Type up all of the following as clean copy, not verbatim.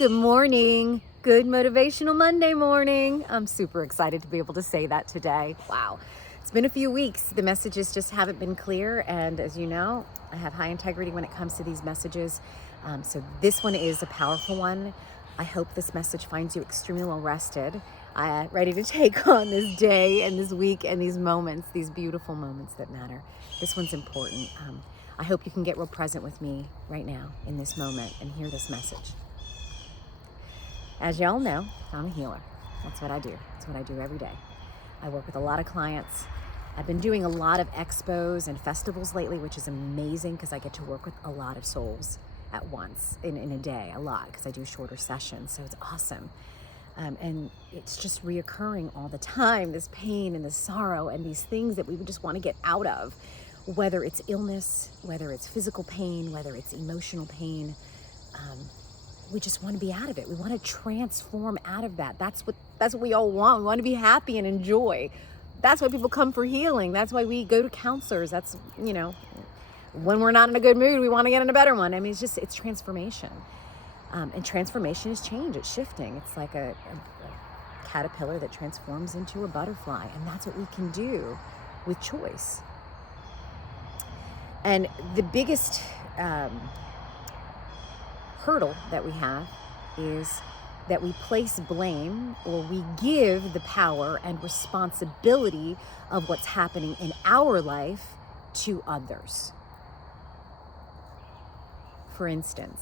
Good morning. Good Motivational Monday morning. I'm super excited to be able to say that today. Wow. It's been a few weeks. The messages just haven't been clear. And as you know, I have high integrity when it comes to these messages. So this one is a powerful one. I hope this message finds you extremely well rested, ready to take on this day and this week and these moments, these beautiful moments that matter. This one's important. I hope you can get real present with me right now in this moment and hear this message. As y'all know, I'm a healer. That's what I do. That's what I do every day. I work with a lot of clients. I've been doing a lot of expos and festivals lately, which is amazing because I get to work with a lot of souls at once in a day, a lot, because I do shorter sessions. So it's awesome. And it's just reoccurring all the time, this pain and this sorrow and these things that we would just want to get out of, whether it's illness, whether it's physical pain, whether it's emotional pain. We just want to be out of it. We want to transform out of that. That's what we all want. We want to be happy and enjoy. That's why people come for healing. That's why we go to counselors. That's, when we're not in a good mood, we want to get in a better one. I mean, it's transformation. And transformation is change. It's shifting. It's like a caterpillar that transforms into a butterfly. And that's what we can do with choice. And the biggest hurdle that we have is that we place blame, or we give the power and responsibility of what's happening in our life to others. For instance,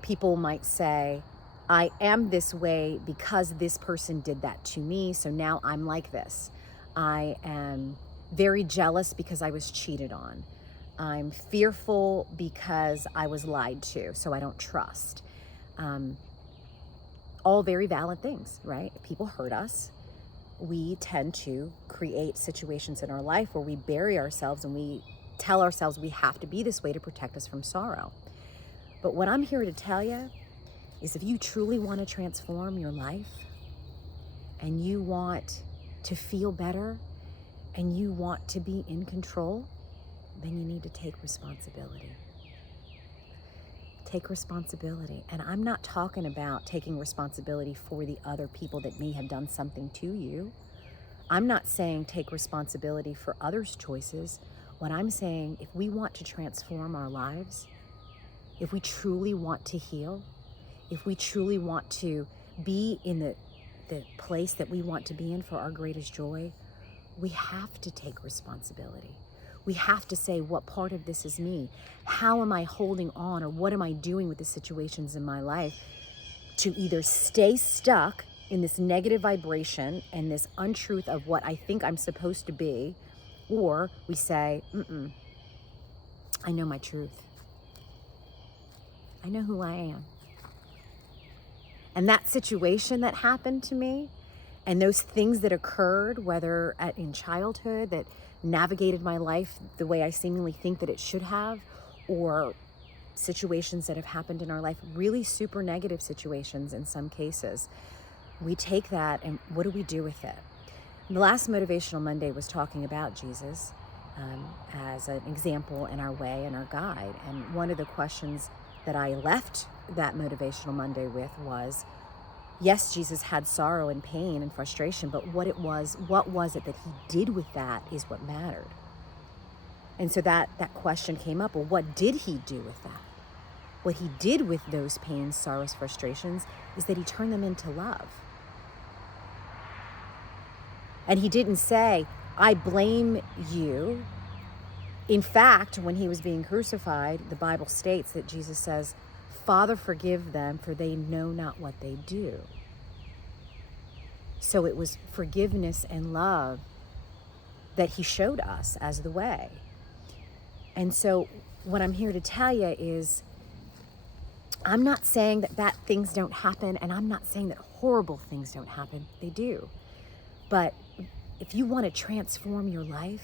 people might say, I am this way because this person did that to me, so now I'm like this. I am very jealous because I was cheated on. I'm fearful because I was lied to, so I don't trust. All very valid things, right? If people hurt us, we tend to create situations in our life where we bury ourselves and we tell ourselves we have to be this way to protect us from sorrow. But what I'm here to tell you is, if you truly want to transform your life and you want to feel better and you want to be in control, then you need to take responsibility. Take responsibility. And I'm not talking about taking responsibility for the other people that may have done something to you. I'm not saying take responsibility for others' choices. What I'm saying, if we want to transform our lives, if we truly want to heal, if we truly want to be in the place that we want to be in for our greatest joy, we have to take responsibility. We have to say, what part of this is me? How am I holding on, or what am I doing with the situations in my life to either stay stuck in this negative vibration and this untruth of what I think I'm supposed to be, or we say, I know my truth. I know who I am. And that situation that happened to me, and those things that occurred, whether in childhood that navigated my life the way I seemingly think that it should have, or situations that have happened in our life, really super negative situations in some cases, we take that and what do we do with it? The last Motivational Monday was talking about Jesus as an example in our way and our guide. And one of the questions that I left that Motivational Monday with was, yes, Jesus had sorrow and pain and frustration, but what was it that he did with that is what mattered. And so that question came up, well, what did he do with that? What he did with those pains, sorrows, frustrations is that he turned them into love. And he didn't say, I blame you. In fact, when he was being crucified, the Bible states that Jesus says, Father, forgive them, for they know not what they do. So it was forgiveness and love that he showed us as the way. And so what I'm here to tell you is, I'm not saying that bad things don't happen, and I'm not saying that horrible things don't happen. They do. But if you want to transform your life,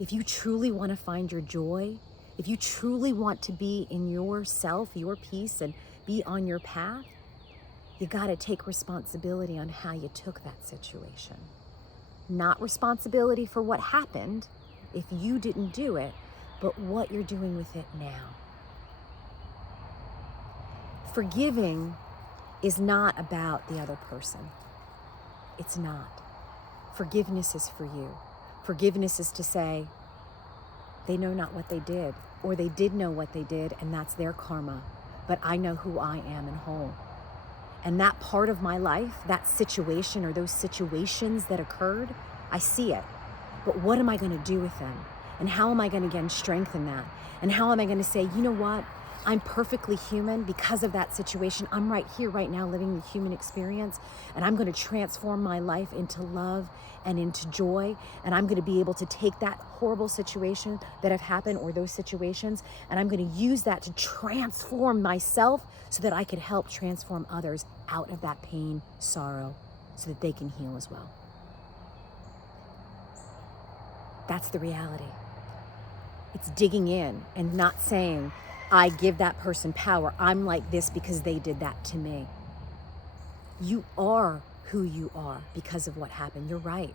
if you truly want to find your joy, if you truly want to be in yourself, your peace, and be on your path, you got to take responsibility on how you took that situation. Not responsibility for what happened if you didn't do it, but what you're doing with it now. Forgiving is not about the other person. It's not. Forgiveness is for you. Forgiveness is to say, they know not what they did, or they did know what they did, and that's their karma. But I know who I am and whole. And that part of my life, that situation or those situations that occurred, I see it. But what am I going to do with them? And how am I going to again strengthen that? And how am I going to say, you know what? I'm perfectly human because of that situation. I'm right here, right now, living the human experience. And I'm going to transform my life into love and into joy. And I'm going to be able to take that horrible situation that have happened or those situations, and I'm going to use that to transform myself so that I could help transform others out of that pain, sorrow, so that they can heal as well. That's the reality. It's digging in and not saying, I give that person power. I'm like this because they did that to me. You are who you are because of what happened. You're right.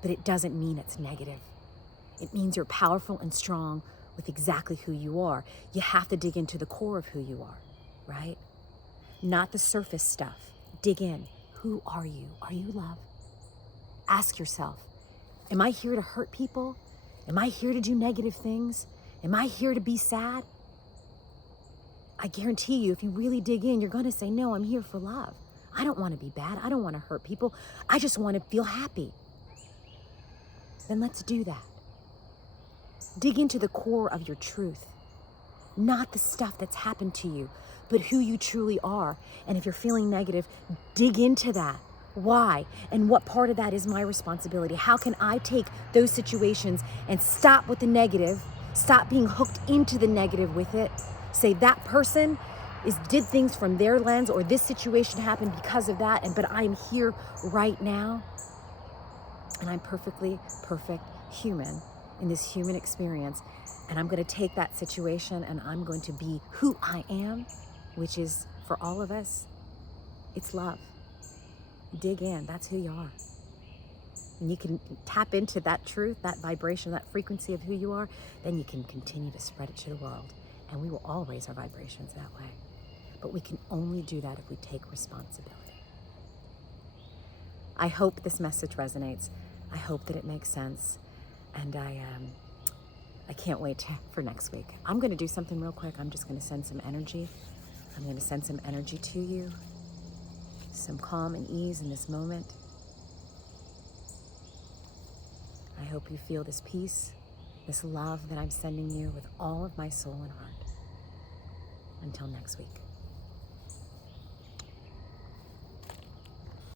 But it doesn't mean it's negative. It means you're powerful and strong with exactly who you are. You have to dig into the core of who you are, right? Not the surface stuff. Dig in. Who are you? Are you love? Ask yourself, am I here to hurt people? Am I here to do negative things? Am I here to be sad? I guarantee you, if you really dig in, you're going to say, no, I'm here for love. I don't want to be bad. I don't want to hurt people. I just want to feel happy. Then let's do that. Dig into the core of your truth, not the stuff that's happened to you, but who you truly are. And if you're feeling negative, dig into that. Why? And what part of that is my responsibility? How can I take those situations and stop with the negative, stop being hooked into the negative with it, say that person did things from their lens, or this situation happened because of that, but I'm here right now, and I'm perfectly perfect human in this human experience, and I'm going to take that situation and I'm going to be who I am, which is, for all of us, it's love. Dig in. That's who you are. And you can tap into that truth, that vibration, that frequency of who you are, then you can continue to spread it to the world. And we will all raise our vibrations that way. But we can only do that if we take responsibility. I hope this message resonates. I hope that it makes sense. And I can't wait for next week. I'm going to do something real quick. I'm just going to send some energy. I'm going to send some energy to you. Some calm and ease in this moment. I hope you feel this peace, this love that I'm sending you with all of my soul and heart. Until next week.